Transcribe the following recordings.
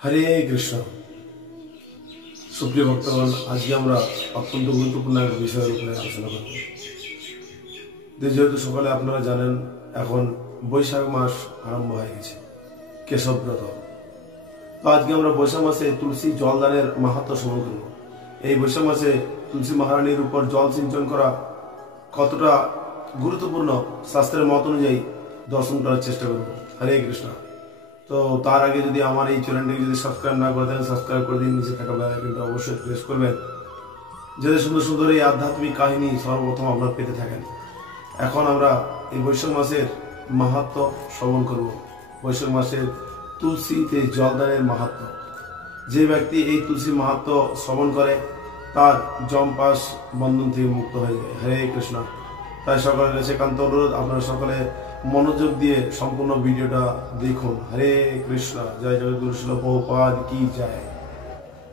হরে কৃষ্ণ। সুপ্রিয় ভক্তগণ, আজকে আমরা অত্যন্ত গুরুত্বপূর্ণ এক বিষয়ের উপরে আলোচনা করব। যেহেতু সকালে আপনারা জানেন এখন বৈশাখ মাস আরম্ভ হয়ে গেছে, কেশবব্রত। তো আজকে আমরা বৈশাখ মাসে তুলসী জলদানের মাহাত্ম্য শ্রবণ করব। এই বৈশাখ মাসে তুলসী মহারানীর উপর জল সিঞ্চন করা কতটা গুরুত্বপূর্ণ শাস্ত্রের মত অনুযায়ী দর্শন করার চেষ্টা করব। হরে কৃষ্ণ। তো তার আগে যদি আমার এই চ্যানেলটিকে যদি সাবস্ক্রাইব না করে থাকেন, সাবস্ক্রাইব করে দিন, নিচে থাকা বেল আইকনটা অবশ্যই প্রেস করবেন, যাতে সুন্দর সুন্দর এই আধ্যাত্মিক কাহিনী সর্বপ্রথম আপনারা পেতে থাকেন। এখন আমরা এই বৈশাখ মাসের মাহাত্ম্য শ্রবণ করব। বৈশাখ মাসের তুলসীতে জলদানের মাহাত্ম্য। যে ব্যক্তি এই তুলসী মাহাত্ম্য শ্রবণ করে তার যমপাশ বন্ধন থেকে মুক্ত হয়ে যায়। হরে কৃষ্ণ। তাই সকলের কাছে একান্ত অনুরোধ, আপনারা সকলে মনোযোগ দিয়ে সম্পূর্ণ ভিডিওটা দেখুন। হরে কৃষ্ণ। জয় জগদ্গুরু শিল প্রভুপাদ কি জয়।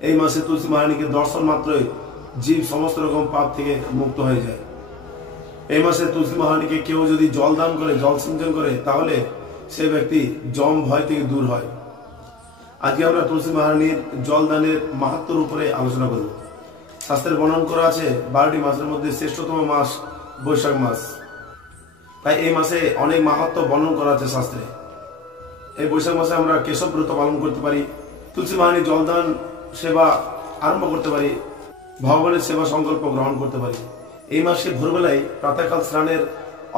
এই মাসে তুলসী মহারানীকে দর্শন মাত্রই জীব সমস্ত রকম পাপ থেকে মুক্ত হয়ে যায়। এই মাসে তুলসী মহারানীকে কেউ যদি জল দান করে, জল সিঞ্চন করে, তাহলে সে ব্যক্তি যম ভয় থেকে দূর হয়। আজকে আমরা তুলসী মহারানীর জল দানের মাহাত্ম্যের উপরে আলোচনা করব। শাস্ত্রের বর্ণন করা আছে 12টি মাসের মধ্যে শ্রেষ্ঠতম মাস বৈশাখ মাস। তাই এই মাসে অনেক মাহাত্ম্য বর্ণন করা আছে শাস্ত্রে। এই বৈশাখ মাসে আমরা কেশব ব্রত পালন করতে পারি, তুলসী মহারানীর জলদান সেবা আরম্ভ করতে পারি, ভগবানের সেবা সংকল্প গ্রহণ করতে পারি। এই মাসে ভোরবেলায় প্রাতঃকাল স্নানের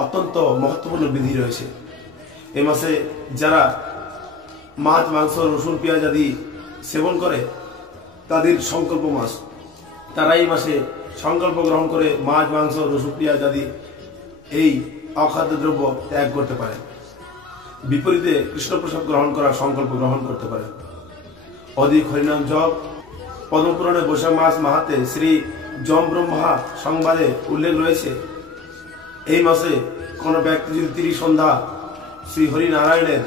অত্যন্ত মহত্বপূর্ণ বিধি রয়েছে। এই মাসে যারা মাছ, মাংস, রসুন, পেঁয়াজ আদি সেবন করে তাদের সংকল্প মাস। তারা এই মাসে সংকল্প গ্রহণ করে মাছ, মাংস, রসুন, পেঁয়াজ আদি এই অখাদ্য দ্রব্য ত্যাগ করতে পারে। বিপরীতে কৃষ্ণপ্রসাদ গ্রহণ করার সংকল্প গ্রহণ করতে পারে। অধিক হরিনাম জপ। পদ্মপুরাণে বৈশাখ মাস মাহাতে শ্রী যম ব্রহ্মা সংবাদে উল্লেখ রয়েছে, এই মাসে কোন ব্যক্তি যদি ত্রিসন্ধ্যা শ্রী হরিনারায়ণের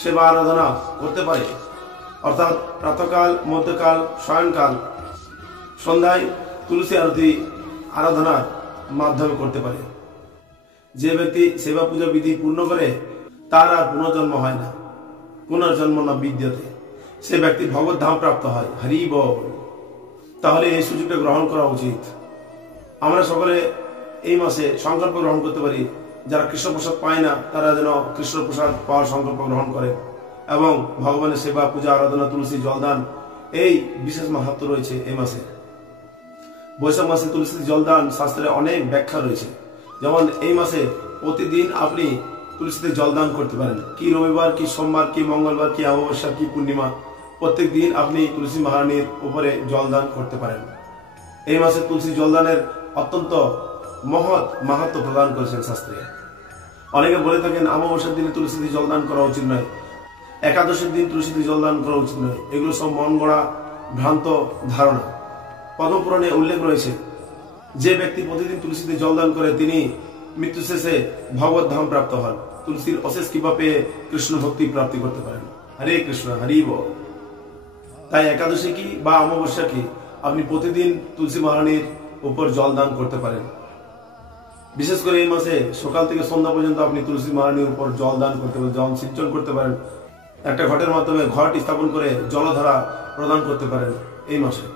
সেবা আরাধনা করতে পারে, অর্থাৎ প্রাতঃকাল, মধ্যকাল, সায়ংকাল, সন্ধ্যায় তুলসী আরতি আরাধনার মাধ্যমে করতে পারে, যে ব্যক্তি সেবা পূজা বিধি পূর্ণ করে তার আর পুনর্জন্ম হয় না, পুনর্জন্ম না বিদ্যতে, সে ব্যক্তি ভগবত ধাম প্রাপ্ত হয়। হরি বল। তাহলে এই সুযোগটা গ্রহণ করা উচিত। আমরা সকলে এই মাসে সংকল্প গ্রহণ করতে পারি, যারা কৃষ্ণপ্রসাদ পায় না তারা যেন কৃষ্ণপ্রসাদ পাওয়ার সংকল্প গ্রহণ করে এবং ভগবানের সেবা পূজা আরাধনা, তুলসী জলদান এই বিশেষ মাহাত্ম্য রয়েছে এই মাসে। বৈশাখ মাসে তুলসী জলদান শাস্ত্রে অনেক ব্যাখ্যা রয়েছে। যেমন এই মাসে প্রতিদিন আপনি তুলসীতে জলদান করতে পারেন। কি রবিবার, কি সোমবার, কি মঙ্গলবার, কি অমাবস্যা, কি পূর্ণিমা, প্রত্যেক দিন আপনি তুলসী মহারানীর উপরে জলদান করতে পারেন। এই মাসে তুলসী জলদানের অত্যন্ত মহৎ মাহাত্ম্য প্রদান করেছেন শাস্ত্রে। অনেকে বলে থাকেন অমাবস্যার দিনে তুলসীতে জলদান করা উচিত নয়, একাদশীর দিন তুলসীতে জলদান করা উচিত নয়। এগুলো সব মন গড়া ভ্রান্ত ধারণা। পদ্মপুরাণে উল্লেখ রয়েছে, যে ব্যক্তি প্রতিদিন তুলসীতে জলদান করে তিনি মৃত্যু শেষে ভগবত ধাম প্রাপ্ত হন, তুলসীর অশেষ কৃপা পেয়ে কৃষ্ণ ভক্তি প্রাপ্তি করতে পারেন। হরে কৃষ্ণ। হরি বল। তাই একাদশী কি বা অমাবস্যা কি, আপনি প্রতিদিন তুলসী মহারানীর উপর জলদান করতে পারেন। বিশেষ করে এই মাসে সকাল থেকে সন্ধ্যা পর্যন্ত আপনি তুলসী মহারানীর উপর জল দান করতে পারেন, জল সিঞ্চন করতে পারেন। একটা ঘটের মাধ্যমে ঘট স্থাপন করে জলধারা প্রদান করতে পারেন এই মাসে।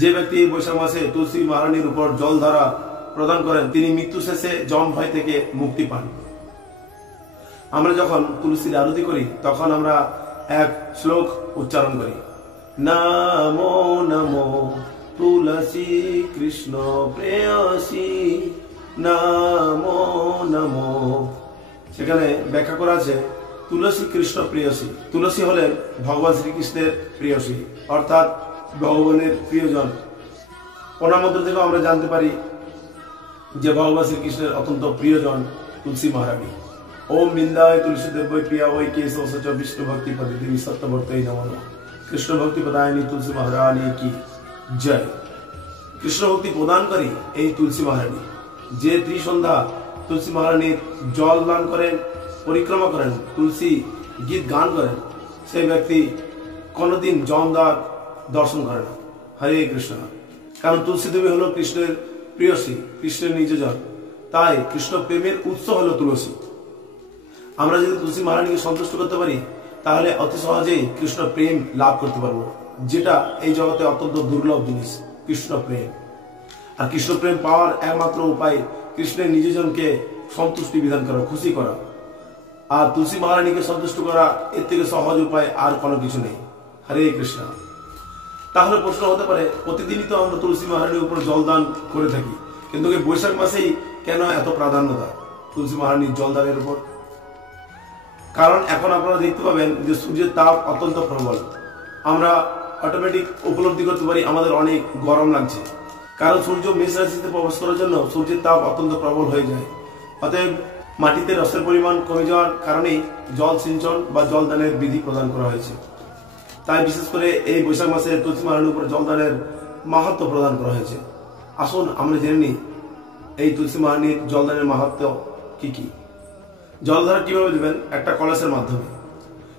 যে ব্যক্তি এই বৈশাখ মাসে তুলসী মহারানীর উপর জলধারা প্রদান করেন তিনি মৃত্যু শেষে যম ভয় থেকে মুক্তি পান। আমরা যখন তুলসীর আরতি করি তখন আমরা এক শ্লোক উচ্চারণ করি, নমো নমো তুলসী কৃষ্ণ প্রেয়সী, নমো নমো। সেখানে ব্যাখ্যা করা আছে তুলসী কৃষ্ণ প্রেয়সী। তুলসী হলেন ভগবান শ্রীকৃষ্ণের প্রেয়সী, অর্থাৎ ভগবানের প্রিয়জন। প্রণামন্ত্র থেকে আমরা জানতে পারি যে ভগবান শ্রীকৃষ্ণের অত্যন্ত প্রিয়জন তুলসী মহারানী। ওম বৃন্দায় তুলসী দেবৈ প্রিয়া ওই কেশব সচ বিষ্ণু ভক্তি পদে দেবী সত্যভক্তৈ নমঃ। কৃষ্ণ ভক্তি প্রদায়িনী তুলসী মহারানী কি জয়। কৃষ্ণ ভক্তি প্রদানকারী এই তুলসী মহারানী, যে ত্রিসন্ধ্যা তুলসী মহারানীর জল দান করেন, পরিক্রমা করেন, তুলসী গীত গান করেন, সেই ব্যক্তি কোনদিন যমদ্বার দর্শন করে না। হরে কৃষ্ণ। কারণ তুলসী দেবী হলো কৃষ্ণের প্রিয়সী, কৃষ্ণের নিজজন। তাই কৃষ্ণ প্রেমের উৎস হলো তুলসী। আমরা যদি তুলসী মহারানীকে সন্তুষ্ট করতে পারি তাহলে অতি সহজেই কৃষ্ণ প্রেম লাভ করতে পারবো, যেটা এই জগতে অত্যন্ত দুর্লভ জিনিস, কৃষ্ণ প্রেম। আর কৃষ্ণ প্রেম পাওয়ার একমাত্র উপায় কৃষ্ণের নিজজনকে সন্তুষ্টি বিধান করা, খুশি করা। আর তুলসী মহারানীকে সন্তুষ্ট করা এর থেকে সহজ উপায় আর কোনো কিছু নেই। হরে কৃষ্ণ। তাহলে প্রশ্ন হতে পারে, প্রতিদিনই তো আমরা তুলসী মহারানীর উপর জলদান করে থাকি, কিন্তু এই বৈশাখ মাসেই কেন এত প্রাধান্যতা তুলসী মহারানীর জলদানের উপর? কারণ এখন আপনারা দেখতে পাবেন যে সূর্যের তাপ অত্যন্ত প্রবল। আমরা অটোমেটিক উপলব্ধি করতে পারি আমাদের অনেক গরম লাগছে, কারণ সূর্য মেষ রাশিতে প্রবেশ করার জন্য সূর্যের তাপ অত্যন্ত প্রবল হয়ে যায়। অতএব মাটিতে রসের পরিমাণ কমে যাওয়ার কারণেই জল সিঞ্চন বা জলদানের বিধি প্রদান করা হয়েছে। তাই বিশেষ করে এই বৈশাখ মাসে তুলসী মহারানীর উপর জলদানের মাহাত্ম্য প্রদান করা হয়েছে। আসুন আমরা জেনে নিই এই তুলসী মহারানীর জলদানের মাহাত্ম্য কি কি। জলধারা কিভাবে দেবেন? একটা কলসের মাধ্যমে,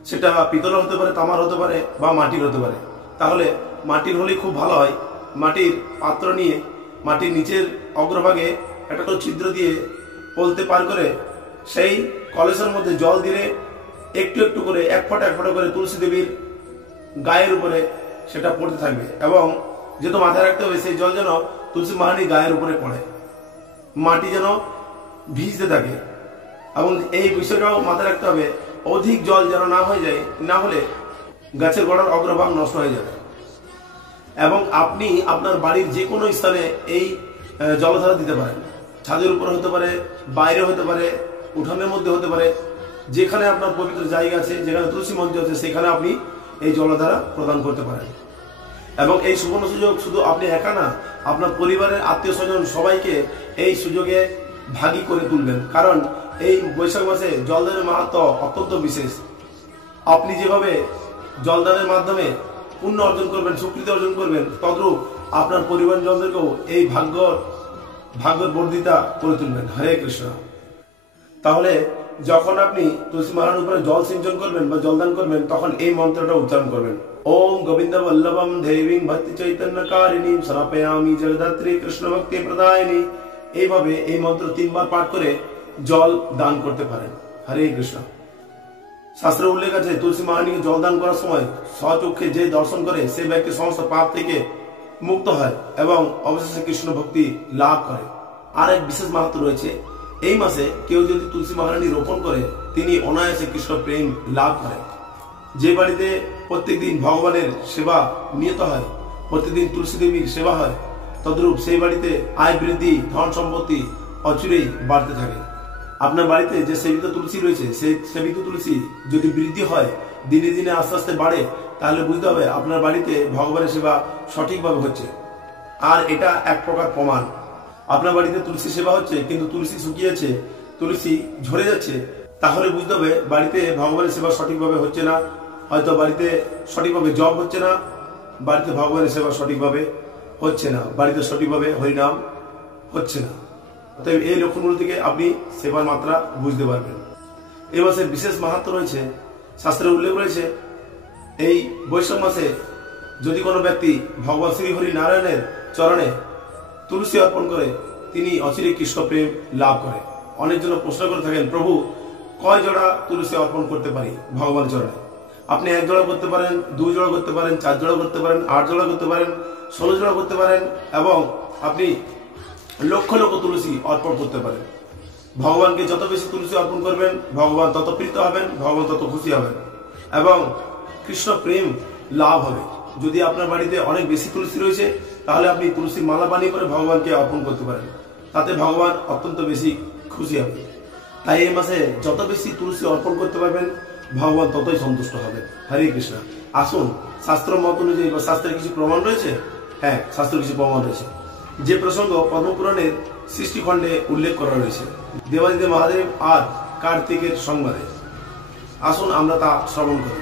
সেটা পিতলের হতে পারে, তামার হতে পারে বা মাটির হতে পারে। তাহলে মাটির হলেই খুব ভালো হয়। মাটির পাত্র নিয়ে মাটির নিচের অগ্রভাগে একটা করে ছিদ্র দিয়ে পলতে পার করে সেই কলসের মধ্যে জল দিলে একটু একটু করে এক ফোঁটা করে তুলসী দেবীর গায়ের উপরে সেটা পড়তে থাকবে, এবং যেহেতু মাথায় রাখতে হবে সেই জল যেন তুলসী মহারানীর গায়ের উপরে পড়ে, মাটি যেন ভিজতে থাকে। এবং এই বিষয়টাও মাথায় রাখতে হবে, অধিক জল যেন না হয়ে যায়, না হলে গাছের গোড়ার অগ্রভাগ নষ্ট হয়ে যাবে। এবং আপনি আপনার বাড়ির যে কোনো স্থানে এই জলধারা দিতে পারেন। ছাদের উপর হতে পারে, বাইরে হতে পারে, উঠানের মধ্যে হতে পারে, যেখানে আপনার পবিত্র জায়গা আছে, যেখানে তুলসী মঞ্চ আছে, সেখানে আপনি এই জলধারা প্রদান করতে পারেন। এবং এই সুবর্ণ সুযোগ শুধু আপনি একা না, আপনার পরিবারের আত্মীয় স্বজন সবাইকে এই সুযোগে ভাগী করে তুলবেন। কারণ এই বৈশাখ মাসে জলদানের মাহাত্ম্য অত্যন্ত বিশেষ। আপনি যেভাবে জলদানের মাধ্যমে পুণ্য অর্জন করবেন, স্বীকৃতি অর্জন করবেন, তদ্রূপ আপনার পরিবারজনদেরকেও এই ভাগ্যের বর্ধিতা করে তুলবেন। হরে কৃষ্ণ। তাহলে যখন আপনি তুলসী মহারানীর উপরে জল সিঞ্চন করবেন বা জলদান করবেন, তখন এই মন্ত্রটা উচ্চারণ করবেন, ওম গোবিন্দ বল্লভম দেবীং ভক্তি চৈতন্য কারিণী সনাপয়ামি জগদ্ধাত্রী কৃষ্ণ ভক্তি প্রদায়িনী। এইভাবে এই মন্ত্র 3 বার পাঠ করে জল দান করতে পারেন। হরে কৃষ্ণ। শাস্ত্রে উল্লেখ আছে, তুলসী মহারানীকে জল দান করার সময় স্বচক্ষে যে দর্শন করে সে ব্যক্তি সমস্ত পাপ থেকে মুক্ত হয় এবং অবশেষে কৃষ্ণ ভক্তি লাভ করে। আর এক বিশেষ মাহাত্ম্য রয়েছে, এই মাসে কেউ যদি তুলসী মহারানী রোপণ করে, তিনি অনায়াসে কৃষ্ণ প্রেম লাভ করে। যে বাড়িতে প্রত্যেকদিন ভগবানের সেবা নিয়ত হয়, প্রতিদিন তুলসী দেবীর সেবা হয়, তদ্রূপ সেই বাড়িতে আয় বৃদ্ধি, ধন সম্পত্তি অচিরেই বাড়তে থাকে। আপনার বাড়িতে যে সেবিত তুলসী রয়েছে, সেই সেবিত তুলসী যদি বৃদ্ধি হয়, দিনে দিনে আস্তে আস্তে বাড়ে, তাহলে বুঝতে হবে আপনার বাড়িতে ভগবানের সেবা সঠিকভাবে হচ্ছে। আর এটা এক প্রকার প্রমাণ। আপনার বাড়িতে তুলসী সেবা হচ্ছে কিন্তু তুলসী শুকিয়েছে, তুলসী ঝরে যাচ্ছে, তাহলে বুঝতে হবে বাড়িতে ভগবানের সেবা সঠিকভাবে হচ্ছে না। হয়তো বাড়িতে সঠিকভাবে জপ হচ্ছে না, বাড়িতে ভগবানের সেবা সঠিকভাবে হচ্ছে না, বাড়িতে সঠিকভাবে হরিনাম হচ্ছে না। তাই এই লক্ষণগুলো থেকে আপনি সেবার মাত্রা বুঝতে পারবেন। এই মাসে বিশেষ মাহাত্ম্য রয়েছে। শাস্ত্রে উল্লেখ রয়েছে, এই বৈশাখ মাসে যদি কোনো ব্যক্তি ভগবান শ্রী হরি নারায়ণের চরণে তুলসী অর্পণ করে, তিনি অচিরে কৃষ্ণ প্রেম লাভ করে। অনেকজন প্রশ্ন করে থাকেন, প্রভু কয় জোড়া তুলসী অর্পণ করতে পারি ভগবানের চরণে? আপনি 1 জোড়া করতে পারেন, 2 জোড়া করতে পারেন, 4 জোড়া করতে পারেন, 8 জোড়া করতে পারেন, 16 জোড়া করতে পারেন, এবং আপনি লক্ষ লক্ষ তুলসী অর্পণ করতে পারেন। ভগবানকে যত বেশি তুলসী অর্পণ করবেন, ভগবান তত প্রীত হবেন, ভগবান তত খুশি হবেন এবং কৃষ্ণ প্রেম লাভ হবে। যদি আপনার বাড়িতে অনেক বেশি তুলসী রয়েছে, তাহলে আপনি তুলসীর মালা বানিয়ে করে ভগবানকে অর্পণ করতে পারেন, তাতে ভগবান অত্যন্ত বেশি খুশি হবে। তাই এই মাসে যত বেশি তুলসী অর্পণ করতে পারবেন, ভগবান ততই সন্তুষ্ট হবে। হরে কৃষ্ণ। আসুন শাস্ত্র মত অনুযায়ী বা শাস্ত্রের কিছু প্রমাণ রয়েছে। হ্যাঁ, শাস্ত্রের কিছু প্রমাণ রয়েছে, যে প্রসঙ্গ পদ্মপুরাণের সৃষ্টিখণ্ডে উল্লেখ করা রয়েছে, দেবাদিদেব মহাদেব আর কার্তিকের সংবাদে। আসুন আমরা তা শ্রবণ করি।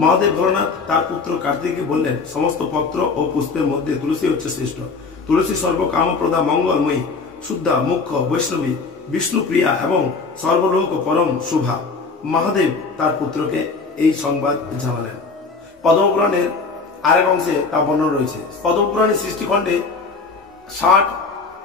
মহাদেব ভোলানাথ তার পুত্র কার্তিককে বললেন, সমস্ত পত্র ও পুষ্পের মধ্যে তুলসী হচ্ছে শ্রেষ্ঠ। তুলসী সর্বকামপ্রদা, মঙ্গলময়ী, শুদ্ধা, মুখ্য, বৈষ্ণবী, বিষ্ণুপ্রিয়া এবং সর্বলোক পরম শুভা। মহাদেব তার পুত্রকে এই সংবাদ জানালেন। পদ্মপুরাণের আরেক অংশে তা বর্ণনা রয়েছে। পদ্মপুরাণের সৃষ্টিখণ্ডে 60,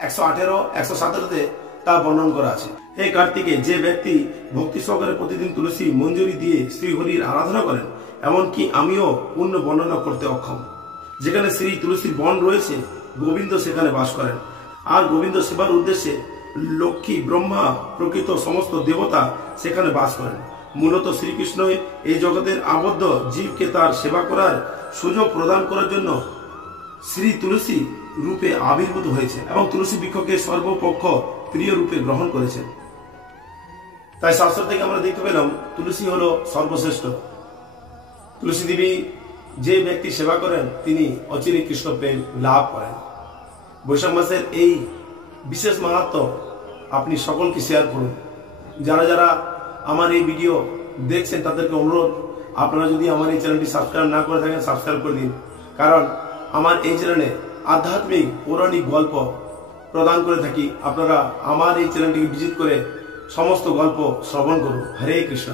118, 117তে তা বর্ণন করা আছে। হে কার্তিকে, যে ব্যক্তি ভক্তি সহকারে প্রতিদিন তুলসী মঞ্জুরি দিয়ে শ্রী হরির আরাধনা করেন, এমনকি আমিও পূর্ণ বর্ণনা করতে অক্ষম। যেখানে শ্রী তুলসীর বন রয়েছে, গোবিন্দ সেখানে বাস করেন। আর গোবিন্দ সেবার উদ্দেশ্যে লক্ষ্মী, ব্রহ্মা, প্রকৃত সমস্ত দেবতা সেখানে বাস করেন। মূলত শ্রীকৃষ্ণই এই জগতের আবদ্ধ জীবকে তার সেবা করার সুযোগ প্রদান করার জন্য শ্রী তুলসী রূপে আবির্ভূত হয়েছে এবং তুলসী বৃক্ষকে সর্বপক্ষ প্রিয় রূপে গ্রহণ করেছেন। তাই শাস্ত্র থেকে আমরা দেখতে পেলাম তুলসী হলো সর্বশ্রেষ্ঠ। তুলসী দেবী যে ব্যক্তি সেবা করেন তিনি অচিরে কৃষ্ণ প্রেম লাভ করেন। বৈশাখ মাসের এই বিশেষ মাহাত্ম্য আপনি সকলকে শেয়ার করুন। যারা যারা আমার এই ভিডিও দেখছেন তাদেরকে অনুরোধ, আপনারা যদি আমার এই চ্যানেলটি সাবস্ক্রাইব না করে থাকেন সাবস্ক্রাইব করে দিন। কারণ আমার এই চ্যানেলে আধ্যাত্মিক পৌরাণিক গল্প প্রদান করে থাকি। আপনারা আমার এই চ্যানেলটিকে ভিজিট করে সমস্ত গল্প শ্রবণ করুন। হরে কৃষ্ণ।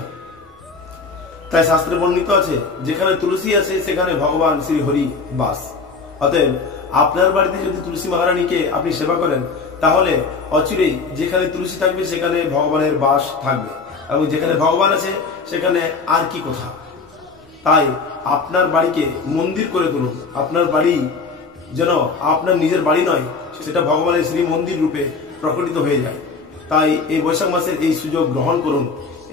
তাই শাস্ত্রে বর্ণিত আছে, যেখানে তুলসী আছে সেখানে ভগবান শ্রী হরি বাস। অতএব আপনার বাড়িতে যদি তুলসী মহারানীকে আপনি সেবা করেন, তাহলে অচিরেই যেখানে তুলসী থাকবে সেখানে ভগবানের বাস থাকবে, এবং যেখানে ভগবান আছে সেখানে আর কি কথা। তাই আপনার বাড়িকে মন্দির করে তুলুন। আপনার বাড়ি যেন আপনার নিজের বাড়ি নয়, সেটা ভগবানের শ্রী মন্দির রূপে প্রকটিত হয়ে যায়। তাই এই বৈশাখ মাসের এই সুযোগ গ্রহণ করুন।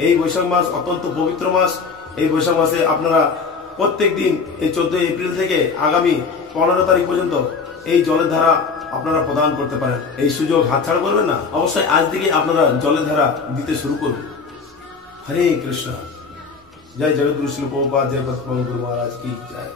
এই বৈশাখ মাস অত্যন্ত পবিত্র মাস। এই বৈশাখ মাসে আপনারা প্রত্যেক দিন এই 14 এপ্রিল থেকে আগামী 15 তারিখ পর্যন্ত এই জলের ধারা আপনারা প্রদান করতে পারেন। এই সুযোগ হাতছাড়া করবেন না। অবশ্যই আজ থেকে আপনারা জলের ধারা দিতে শুরু করুন। হরে কৃষ্ণ। জয় জগৎগুরু শিল প্রভুপাদ, জয় পদ্মপুর মহারাজ কি জয়।